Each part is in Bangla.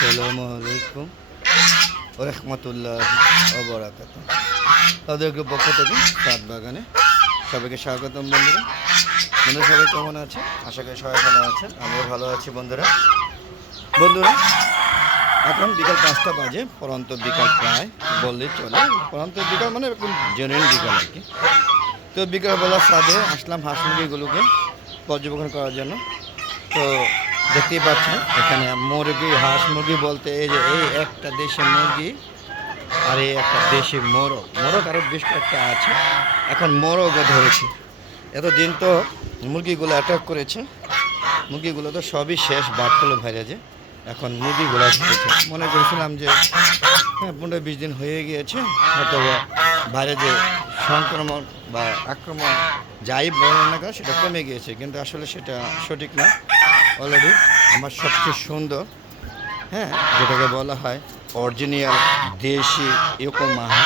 আসসালামু আলাইকুম রহমতুল্লাহ অবরাকাত তাদেরকে পক্ষ থেকে সাত বাগানে সবাইকে স্বাগতম বন্ধুরা। বন্ধুরা, সবাই কেমন আছে আশা করি সবাই ভালো আছেন। আমিও ভালো আছি বন্ধুরা। বন্ধুরা, এখন বিকাল পাঁচটা বাজে, পরন্ত বিকাল প্রায় বললেই চলে। পরন্ত বিকাল মানে একদম জেনুইন বিকাল আর কি। তো বিকালবেলা সাদে আসলাম হাঁস মুরগিগুলোকে পর্যবেক্ষণ করার জন্য। তো দেখতেই পাচ্ছেন, এখানে মুরগি, হাঁস মুরগি বলতে এই যে এই একটা দেশি মুরগি আর এই একটা দেশি মোরগ। মোরগ আরও বেশ কয়েকটা আছে। এখন মোরগও ধরেছে। এতদিন তো মুরগিগুলো অ্যাটাক করেছে। মুরগিগুলো তো সবই শেষ বাটগুলো ভাইরাজে এখন মুরগিগুলো মনে করেছিলাম যে হ্যাঁ পনেরো বিশ দিন হয়ে গিয়েছে হয়তো বাইরে যে সংক্রমণ বা আক্রমণ যাই বলেন না সেটা কমে গিয়েছে। কিন্তু আসলে সেটা সঠিক না। অলরেডি আমার সবচেয়ে সুন্দর হ্যাঁ যেটাকে বলা হয় অরিজিনাল দেশি ইয়োকোমাহা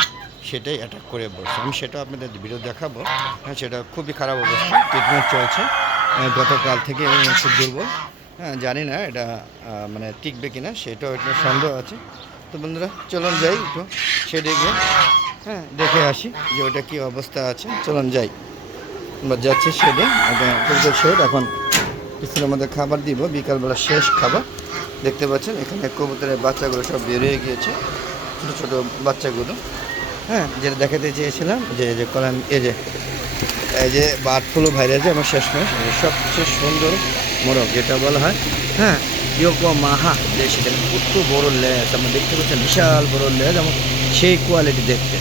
সেটাই অ্যাটাক করে বসছে আমি সেটা আপনাদের ভিডিও দেখাবো। হ্যাঁ সেটা খুবই খারাপ অবস্থা ট্রিটমেন্ট চলছে। গতকাল থেকে আমি খুব দুর্বল। হ্যাঁ জানি না এটা মানে টিকবে কি না সেটাও একটু সন্দেহ আছে। তো বন্ধুরা চলুন যাই একটু সেটে গিয়ে হ্যাঁ দেখে আসি যে ওটা কী অবস্থা আছে। চলুন যাই। আমরা যাচ্ছি শেডে কবুতর শেড এখন কিছুর মধ্যে খাবার দিব, বিকালবেলা শেষ খাবার। দেখতে পাচ্ছেন, এখানে কবুতরের বাচ্চাগুলো সব বেরিয়ে গিয়েছে, ছোটো ছোটো বাচ্চাগুলো। হ্যাঁ যেটা দেখাতে চেয়েছিলাম, যে যে, কলাম, এই যে এই যে বার্ড ফ্লু ভাইরাস আমার শেষ মাস সবচেয়ে সুন্দর মোরগ, যেটা বলা হয় হ্যাঁ ইয়োকো মাহা যে সেটা কত বড় লেজ, আমরা দেখতে পাচ্ছেন বিশাল বড় লেজ, এবং সেই কোয়ালিটি দেখতে।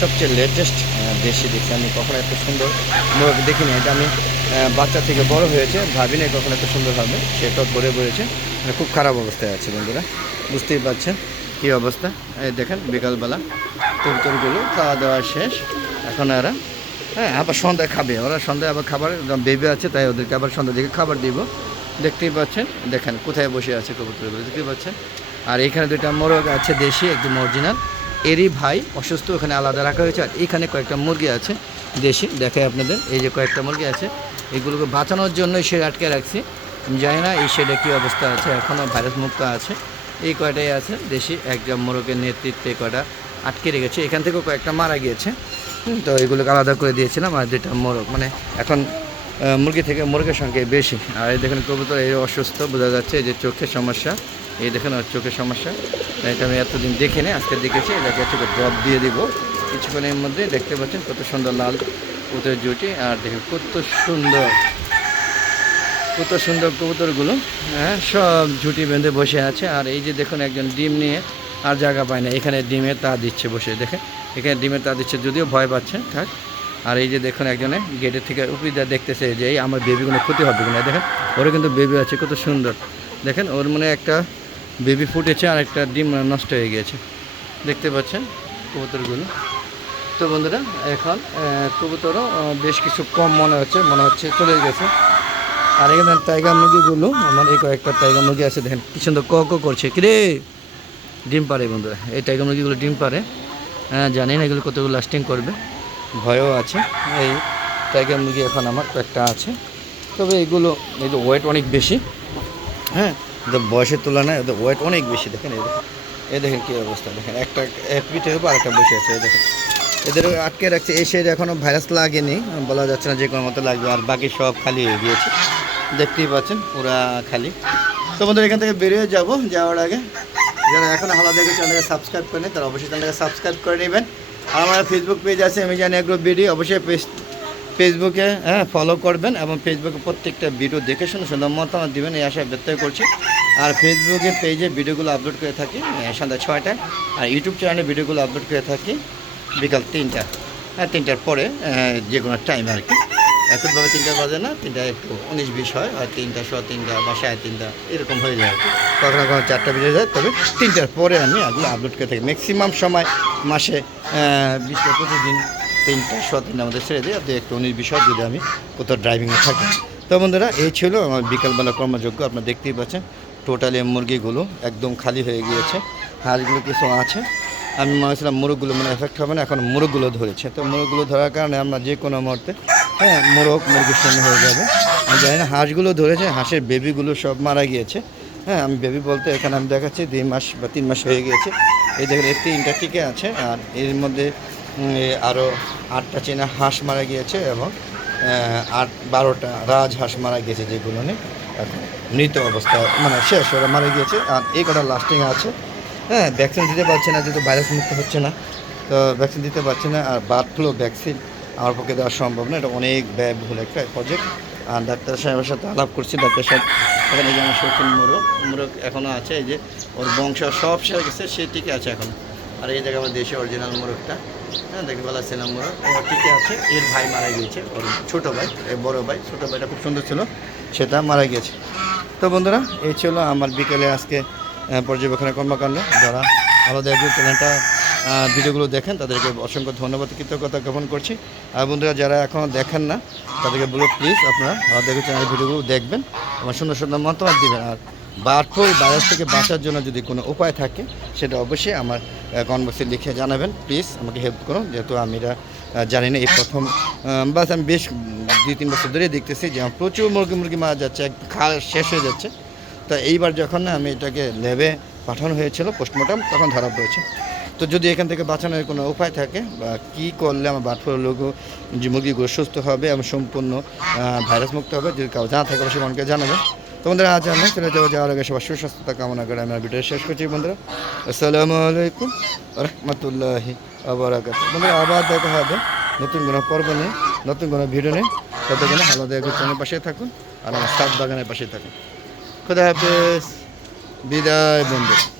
সবচেয়ে লেটেস্ট দেশি দেখছি, আমি কখনো এত সুন্দর মোরগ দেখিনি, এটা আমি বাচ্চা থেকে বড় হয়েছে ভাবি ভাবিনি কখনো এত সুন্দর হবে সেটাও ভরে পড়েছে মানে খুব খারাপ অবস্থায় আছে বন্ধুরা, বুঝতেই পারছেন কী অবস্থা? এই দেখেন, বিকালবেলা কবুতরগুলো খাওয়া দাওয়া শেষ, এখন এরা হ্যাঁ আবার সন্ধ্যায় খাবে, ওরা সন্ধ্যায় আবার খাবার বেবি আছে, তাই ওদেরকে আবার সন্ধ্যা দিকে খাবার দিব। দেখতেই পাচ্ছেন, দেখেন কোথায় বসে আছে কবুতরগুলো, দেখতেই পাচ্ছেন। আর এখানে দুটা মোরগ আছে, দেশি, একদম অরিজিনাল এরই ভাই অসুস্থ, ওখানে আলাদা রাখা হয়েছে। আর এখানে কয়েকটা মুরগি আছে, দেশি দেখে আপনাদের। এই যে কয়েকটা মুরগি আছে, এগুলোকে বাঁচানোর জন্যই সে আটকে রাখছি। আমি জানি না এই শেডে কী অবস্থা আছে এখনও ভাইরাস মুক্ত আছে। এই কয়টাই আছে, দেশি একটা মোরগের নেতৃত্বে কয়টা আটকে রেখেছে। এখান থেকেও কয়েকটা মারা গিয়েছে। তো এগুলোকে আলাদা করে দিয়েছিলাম, আর দুটা মোরগ। মানে এখন মুরগি থেকে, মুরগের সংখ্যা বেশি। আর এই দেখেন, কবুতর এই অসুস্থ, বোঝা যাচ্ছে যে চোখের সমস্যা। এই দেখেন ওর চোখের সমস্যা। এটা আমি এতদিন দেখিনি আজকে দেখেছি, এটাকে চোখে ড্রপ দিয়ে দিব। কিছুক্ষণের মধ্যে দেখতে পাচ্ছেন কত সুন্দর লাল কবুতরের জুটি, আর দেখেন কত সুন্দর কত সুন্দর কবুতরগুলো। হ্যাঁ সব ঝুটি বেঁধে বসে আছে, আর এই যে দেখুন একজন ডিম নিয়ে আর জায়গা পায় না। এখানে ডিমের তা দিচ্ছে বসে, দেখেন। এখানে ডিমের তা দিচ্ছে, যদিও ভয় পাচ্ছে, থাক। আর এই যে দেখুন একজনে গেটের থেকে উপরি দেখতেছে যে, এই আমার বেবিগুলো ক্ষতি হবে কিনা? দেখেন ওরা কিন্তু বেবি আছে, কত সুন্দর। দেখেন, ওর মনে একটা বেবি ফুটেছে, আর একটা ডিম নষ্ট হয়ে গিয়েছে। দেখতে পাচ্ছেন কবুতরগুলো। তো বন্ধুরা, এখন কবুতরও বেশ কিছু কম মনে হচ্ছে মনে হচ্ছে চলে গেছে। আর এখানে টাইগার মুরগিগুলো, আমার এই কয়েকটা টাইগার মুরগি আছে, দেখেন, কি সুন্দর ক ক করছে। কিরে? ডিম পারে বন্ধুরা, এই টাইগার মুরগিগুলো ডিম পারে হ্যাঁ জানি না এগুলো কতগুলো লাস্টিং করবে। ভয়ও আছে, এই টাইগার মুরগি এখন আমার কয়েকটা আছে। তবে এগুলো এগুলো ওয়েট অনেক বেশি। হ্যাঁ বয়সের তুলনায় এদের ওয়েট অনেক বেশি, দেখেন এই দেখেন। এই দেখেন কী অবস্থা, দেখেন একটা, এক পিঠের উপর আরেকটা বসে আছে, এই দেখেন। এদের আটকে রাখছে সাইডে এখনও ভাইরাস লাগেনি, বলা যাচ্ছে না যে কোনো মতো লাগবে, আর বাকি সব খালি হয়ে গিয়েছে। দেখতেই পাচ্ছেন, পুরা খালি। তো বন্ধুরা, এখান থেকে বেরিয়ে যাব, যাওয়ার আগে। যারা এখন হালা দেখে চ্যানেলকে সাবস্ক্রাইব করেনি তারা অবশ্যই চ্যানেলকে সাবস্ক্রাইব করে নেবেন। আর আমার ফেসবুক পেজ আছে, আমি জানি এগ্রো বিডি অবশ্যই পেজ ফেসবুকে হ্যাঁ ফলো করবেন এবং ফেসবুকে প্রত্যেকটা ভিডিও দেখে শুনে সুন্দর মতামত দেবেন, এই আশায় ব্যক্ত করছি। আর ফেসবুকে পেজে ভিডিওগুলো আপলোড করে থাকি সন্ধ্যা ছয়টায়। আর ইউটিউব চ্যানেলে ভিডিওগুলো আপলোড করে থাকি বিকাল তিনটা হ্যাঁ তিনটার পরে যে কোনো টাইম আর কি। একইভাবে তিনটা বাজে না, তিনটা একটু উনিশ বিশ হয়, আর তিনটা শ তিনটা বা সাড়ে তিনটা, এরকম হয়ে যায় কখনো কখনো চারটা বেজে যায়, তবে তিনটার পরে আমি এগুলো আপলোড করে থাকি। ম্যাক্সিমাম সময় মাসে বিশটা প্রতিদিন তিনটা শ তিনটা আমাদের ছেড়ে দিই আর একটু উনিশ বিশ হয়, যদি আমি কোথাও ড্রাইভিংয়ে থাকি। তো বন্ধুরা, এই ছিল আমার বিকালবেলা কর্মযোগ্য আপনারা দেখতেই পাচ্ছেন। টোটালি মুরগিগুলো একদম খালি হয়ে গিয়েছে। হাঁসগুলো কিছু আছে। আমি মনে হচ্ছিলাম মুরগগুলো মানে এফেক্ট হবে না, এখন মুরগগুলো ধরেছে। তো মুরগগুলো ধরার কারণে আমরা যে কোনো মুহূর্তে হ্যাঁ মোরগ মুরগির সঙ্গে হয়ে যাবে। আমি জানি না, হাঁসগুলো ধরেছে, হাঁসের বেবিগুলো সব মারা গিয়েছে। হ্যাঁ আমি বেবি বলতে এখানে আমি দেখাচ্ছি, দুই মাস বা তিন মাস হয়ে গিয়েছে। এই দেখেন, এই তিনটা টিকে আছে, আর এর মধ্যে আরও আটটা চেনা হাঁস মারা গিয়েছে এবং আট, বারোটা রাজ হাঁস মারা গিয়েছে যেগুলো নিয়ে মৃত অবস্থা মানে শেষ, ওরা মারা গিয়েছে। আর এই কটা লাস্টিং আছে। হ্যাঁ ভ্যাকসিন দিতে পারছে না, যেহেতু ভাইরাস মুক্ত হচ্ছে না। তো ভ্যাকসিন দিতে পারছে না, আর বার্ড ফ্লু ভ্যাকসিন আমার পক্ষে দেওয়া সম্ভব না। এটা অনেক ব্যয়বহুল একটা প্রজেক্ট আর ডাক্তার সাহেবের সাথে আলাপ করছি, ডাক্তার সাহেব এখানে যে আমার শৌখিন মোরগ মোরগ এখনও আছে, এই যে ওর বংশ সব সেরে গেছে, সে টিকে আছে এখন। আর এই জায়গায় আমার দেশে অরিজিনাল মোরগটা হ্যাঁ দেখতে ভালো ছিলাম মোরগ। ও টিকে আছে, এর ভাই মারা গিয়েছে, ওর ছোটো ভাই বড় ভাই, ছোটো ভাইটা খুব সুন্দর ছিল। সেটা মারা গেছে তো বন্ধুরা, এই ছিল আমার বিকেলে আজকে পর্যবেক্ষণের কর্মকাণ্ড। যারা আলাদা একজন চ্যানেলটা ভিডিওগুলো দেখেন, তাদেরকে অসংখ্য ধন্যবাদ, কৃতজ্ঞতা জ্ঞাপন করছি। আর বন্ধুরা, যারা এখনও দেখেন না, তাদেরকে বলো প্লিজ আপনারা আলাদা একজন চ্যানেলের ভিডিওগুলো দেখবেন, আমার সুন্দর সুন্দর মতামত দিবেন। আর বার্ড ভাইরাস থেকে বাঁচার জন্য যদি কোনো উপায় থাকে, সেটা অবশ্যই আমার কনবক্সে লিখে জানাবেন। প্লিজ আমাকে হেল্প করুন, যেহেতু আমি এটা জানি না, এই প্রথম বাস আমি বেশ দুই তিন বছর ধরেই দেখতেছি যে প্রচুর মুরগি মুরগি মারা যাচ্ছে, এক খাল শেষ হয়ে যাচ্ছে। তো এইবার যখন আমি এটাকে ল্যাবে পাঠানো হয়েছিল পোস্টমর্টম তখন ধরা পড়েছে। তো যদি এখান থেকে বাঁচানোর কোনো উপায় থাকে বা কী করলে আমার বাটফুল লোক যে মুরগিগুলো সুস্থ হবে এবং সম্পূর্ণ ভাইরাস মুক্ত হবে, যদি কাউ জানা থাকে অবশ্যই মনকে জানাবে তো বন্ধুরা, আজ আমি চলে যাব যাওয়ার আগে সবার সুস্বাস্থ্যতা কামনা করে আমি ভিডিও শেষ করছি বন্ধুরা। আসসালামু আলাইকুম রহমতুল্লাহি আবরাকাত বন্ধুরা, আবার দেখা হবে নতুন কোনো পর্ব নিয়ে, নতুন কোনো ভিডিও নিয়ে। ততক্ষণে আলাদা একটু চ্যানেল পাশে থাকুন আর আমার সাত বাগানের পাশে থাকুন। খোদা হাফেজ। বিদায়, বন্ধু।